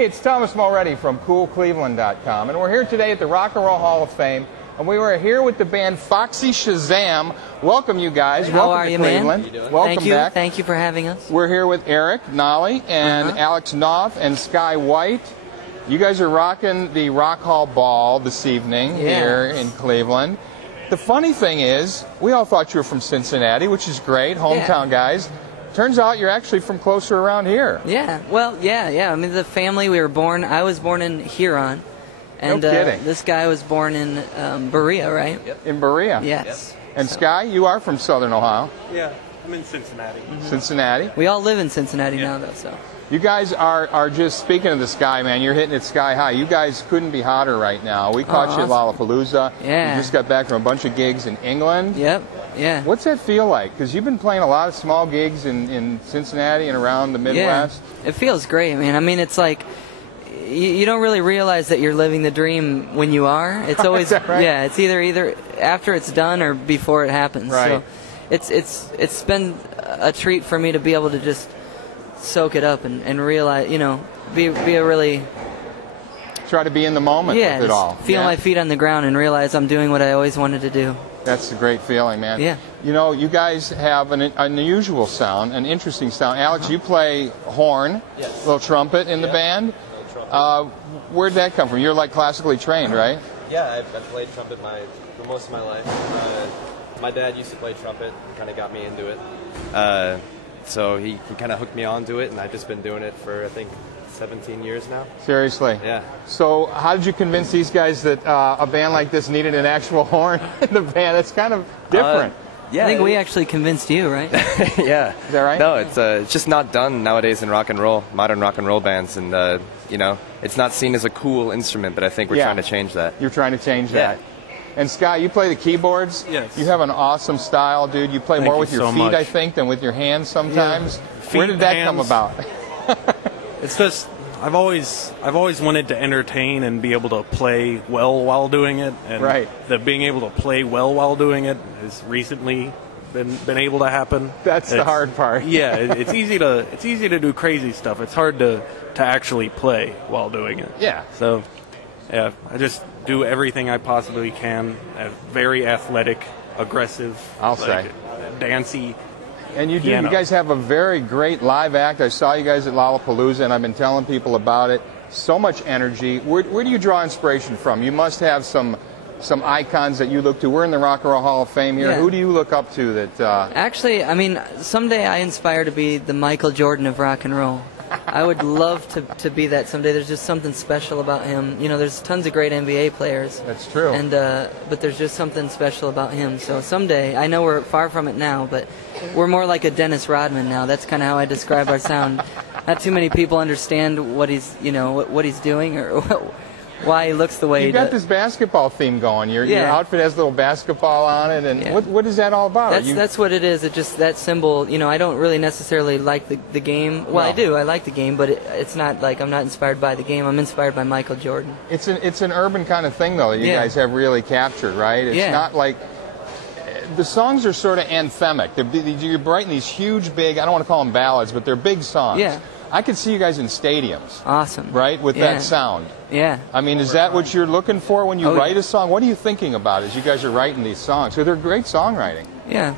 Hey, it's Thomas Mulready from CoolCleveland.com, and we're here today at the Rock and Roll Hall of Fame, and we were here with the band Foxy Shazam. Welcome, you guys. How Welcome are to you, Cleveland. man? Welcome Thank you. back. Thank you for having us. We're here with Eric Nolly and Alex Knopf and Sky White. You guys are rocking the Rock Hall Ball this evening here in Cleveland. The funny thing is, we all thought you were from Cincinnati, which is great, hometown guys. Turns out you're actually from closer around here. Yeah, well, yeah. I mean, the family, I was born in Huron. And No kidding. This guy was born in Berea, right? Yep. In Berea? Yes. Yep. And Sky, you are from Southern Ohio. Yeah, I'm in Cincinnati. Cincinnati. We all live in Cincinnati now, though, so. You guys are just, speaking of the sky, man, you're hitting it sky high. You guys couldn't be hotter right now. We caught you at Lollapalooza. Yeah. You just got back from a bunch of gigs in England. Yep, yeah. What's that feel like? Because you've been playing a lot of small gigs in Cincinnati and around the Midwest. Yeah, it feels great, man. I mean, it's like, you don't really realize that you're living the dream when you are. It's always, right? Yeah, it's either after it's done or before it happens. Right. So it's been a treat for me to be able to just soak it up and realize, be a really... Try to be in the moment with it all. Feel my feet on the ground and realize I'm doing what I always wanted to do. That's a great feeling, man. Yeah. You know, you guys have an unusual sound, an interesting sound. Alex, you play horn, little trumpet in the band. Where'd that come from? You're like classically trained, right? Yeah, I've played trumpet for most of my life. My dad used to play trumpet, kind of got me into it. So he kind of hooked me onto it, and I've just been doing it for, I think, 17 years now. Seriously? Yeah. So how did you convince these guys that a band like this needed an actual horn in the band? It's kind of different. Yeah, I think we actually convinced you, right? Yeah. Is that right? No, it's just not done nowadays in rock and roll, modern rock and roll bands, and it's not seen as a cool instrument, but I think we're trying to change that. You're trying to change that. And Sky, you play the keyboards. Yes. You have an awesome style, dude. You play more with your feet, I think, than with your hands sometimes. Yeah. Where did that come about? It's just I've always wanted to entertain and be able to play well while doing it, and being able to play well while doing it has recently been able to happen. That's the hard part. Yeah, it's easy to do crazy stuff. It's hard to actually play while doing it. Yeah. So, yeah, I just do everything I possibly can. Very athletic, aggressive. I'll say dancey. And you do. You guys have a very great live act. I saw you guys at Lollapalooza, and I've been telling people about it. So much energy. Where do you draw inspiration from? You must have some icons that you look to. We're in the Rock and Roll Hall of Fame here. Yeah. Who do you look up to that... Actually, I mean, someday I aspire to be the Michael Jordan of rock and roll. I would love to be that someday. There's just something special about him. There's tons of great NBA players. That's true. And but there's just something special about him. So someday, I know we're far from it now, but we're more like a Dennis Rodman now. That's kind of how I describe our sound. Not too many people understand what he's, what he's doing or why he looks the way he does. You got this basketball theme going. Your outfit has a little basketball on it, and what is that all about? That's what it is. It just that symbol. I don't really necessarily like the game. Well, I do. I like the game, but it's not like I'm not inspired by the game. I'm inspired by Michael Jordan. It's an urban kind of thing, though, that you guys have really captured, right? It's not like... The songs are sort of anthemic. You're writing these huge, big, I don't want to call them ballads, but they're big songs. Yeah. I could see you guys in stadiums. Awesome. Right? With that sound. Yeah. I mean, is that what you're looking for when you write a song? What are you thinking about as you guys are writing these songs? So they're great songwriting. Yeah.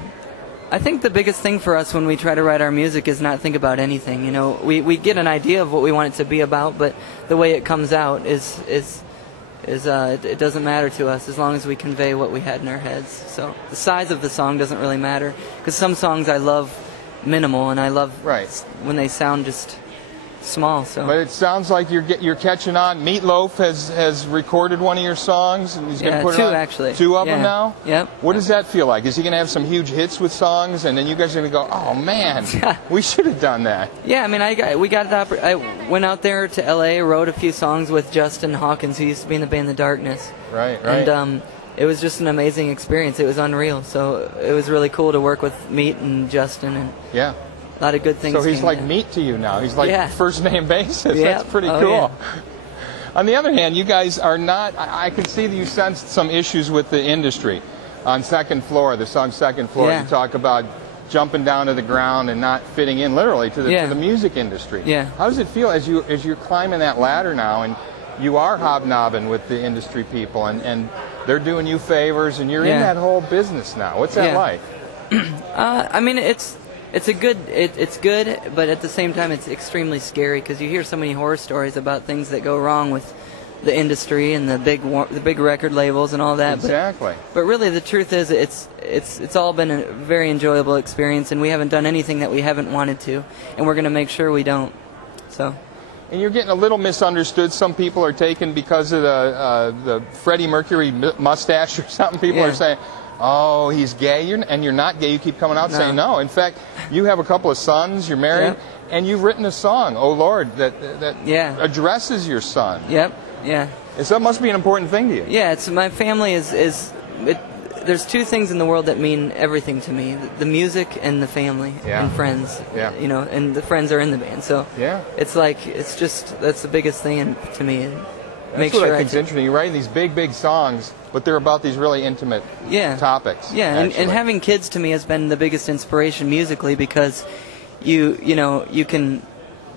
I think the biggest thing for us when we try to write our music is not think about anything. We get an idea of what we want it to be about, but the way it comes out it doesn't matter to us as long as we convey what we had in our heads. So the size of the song doesn't really matter, because some songs I love minimal, and I love when they sound just small. So, but it sounds like you're catching on. Meat Loaf has recorded one of your songs, and he's going to put two it on. Actually. Two of them now. Yep. What does that feel like? Is he going to have some huge hits with songs, and then you guys are going to go, "Oh man, we should have done that"? Yeah, I mean, I went out there to L.A., wrote a few songs with Justin Hawkins, who used to be in the band The Darkness. Right. And it was just an amazing experience. It was unreal. So it was really cool to work with Meat and Justin, and a lot of good things. So he's like Meat to you now. He's like first name basis. Yeah. That's pretty cool. Yeah. On the other hand, you guys are not. I can see that you sensed some issues with the industry. On Second Floor, the song Second Floor, you talk about jumping down to the ground and not fitting in literally to the music industry. Yeah. How does it feel as you're climbing that ladder now and you are hobnobbing with the industry people and they're doing you favors and you're in that whole business now? What's that like? I mean, it's good, but at the same time, it's extremely scary because you hear so many horror stories about things that go wrong with the industry and the big record labels and all that. Exactly. But really, the truth is, it's all been a very enjoyable experience, and we haven't done anything that we haven't wanted to, and we're going to make sure we don't. So. And you're getting a little misunderstood. Some people are taken because of the Freddie Mercury mustache or something. People are saying, oh, he's gay, and you're not gay. You keep coming out saying no. In fact, you have a couple of sons, you're married, and you've written a song, Oh Lord, that addresses your son. Yep, yeah. So that must be an important thing to you. Yeah, my family there's two things in the world that mean everything to me: the music and the family and friends. Yeah. You know, and the friends are in the band. So it's like that's the biggest thing to me. That's what I think is interesting. You're writing these big songs, but they're about these really intimate topics. Yeah, and having kids to me has been the biggest inspiration musically because you can.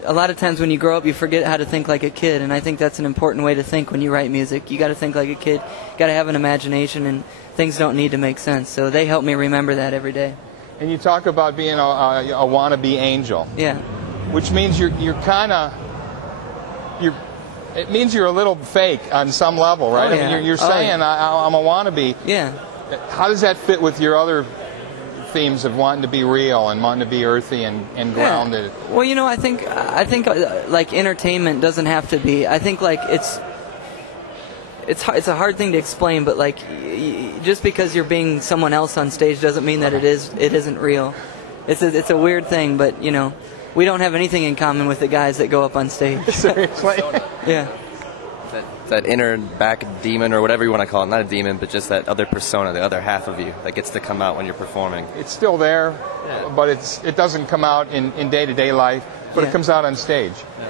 A lot of times when you grow up, you forget how to think like a kid, and I think that's an important way to think when you write music. You got to think like a kid. You got to have an imagination, and things don't need to make sense. So they help me remember that every day. And you talk about being a wannabe angel. Yeah. Which means you're it means you're a little fake on some level, right? Oh, yeah. I mean, you're saying I'm a wannabe. Yeah. How does that fit with your other themes of wanting to be real and wanting to be earthy and grounded? Well, you know, I think like entertainment doesn't have to be. I think like it's a hard thing to explain, but like just because you're being someone else on stage doesn't mean that it isn't real. It's a weird thing, but you know, we don't have anything in common with the guys that go up on stage. Seriously? Yeah. That inner back demon, or whatever you want to call it, not a demon, but just that other persona, the other half of you that gets to come out when you're performing. It's still there, but it doesn't come out in day-to-day life, but it comes out on stage. Yeah.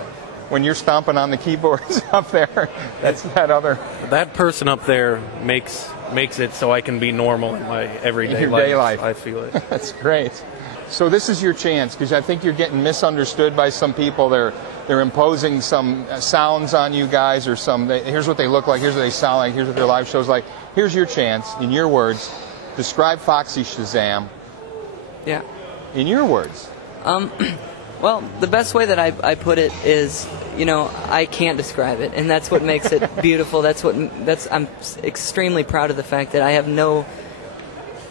When you're stomping on the keyboards up there, that's that other... That person up there makes it so I can be normal in my everyday life. I feel it. That's great. So this is your chance, because I think you're getting misunderstood by some people. They're imposing some sounds on you guys, or here's what they look like, here's what they sound like, here's what their live show's like. Here's your chance, in your words, describe Foxy Shazam. Yeah. In your words. Well, the best way that I put it is, you know, I can't describe it, and that's what makes it beautiful. I'm extremely proud of the fact that I have no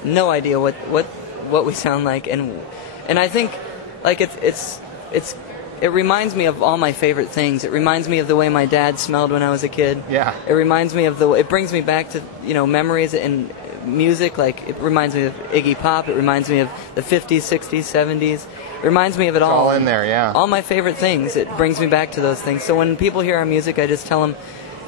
idea what we sound like, and I think like it reminds me of all my favorite things. It reminds me of the way my dad smelled when I was a kid. Yeah. It reminds me of it brings me back to, you know, memories and music. Like, it reminds me of Iggy Pop. It reminds me of the 50s, 60s, 70s. It reminds me of it all. It's all in there, yeah. All my favorite things. It brings me back to those things. So when people hear our music, I just tell them,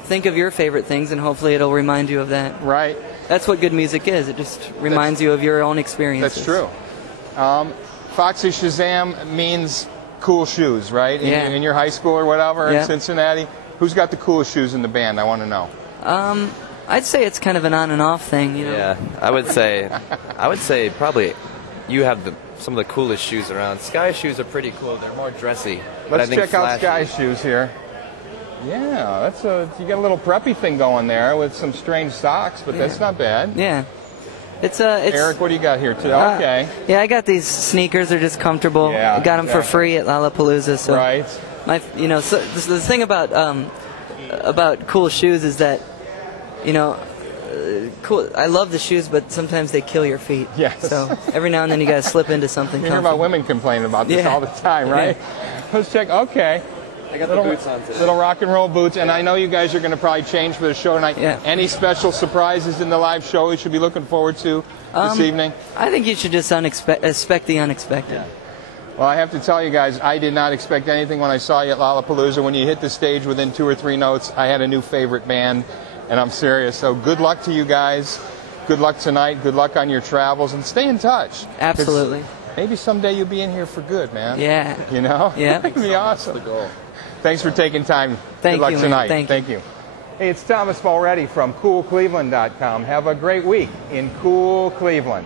think of your favorite things, and hopefully it'll remind you of that. Right. That's what good music is. It just reminds you of your own experiences. That's true. Foxy Shazam means cool shoes, right? In your high school or whatever in Cincinnati. Who's got the coolest shoes in the band? I want to know. I'd say it's kind of an on and off thing, you know. Yeah, I would say probably you have some of the coolest shoes around. Sky shoes are pretty cool. They're more dressy. Let's check out Sky shoes here. Yeah, you got a little preppy thing going there with some strange socks, but that's not bad. Yeah. It's Eric, what do you got here today? Okay. Yeah, I got these sneakers. They're just comfortable. Yeah, I got them for free at Lollapalooza. So right. So the thing about cool shoes is that, you know, cool. I love the shoes, but sometimes they kill your feet. Yes. So every now and then you gotta slip into something. You hear about women complaining about this all the time, right? Yeah. Let's check. Okay. I got the boots on today. Little rock and roll boots, and I know you guys are going to probably change for the show tonight. Yeah. Any special surprises in the live show we should be looking forward to this evening? I think you should just expect the unexpected. Yeah. Well, I have to tell you guys, I did not expect anything when I saw you at Lollapalooza. When you hit the stage within 2 or 3 notes, I had a new favorite band, and I'm serious. So good luck to you guys. Good luck tonight. Good luck on your travels, and stay in touch. Absolutely. Maybe someday you'll be in here for good, man. Yeah. You know? Yeah. That'd be awesome. That's the goal. Thanks for taking time. Thank Good luck you, tonight. man. Thank you. Hey, it's Thomas Mulready from CoolCleveland.com. Have a great week in Cool Cleveland.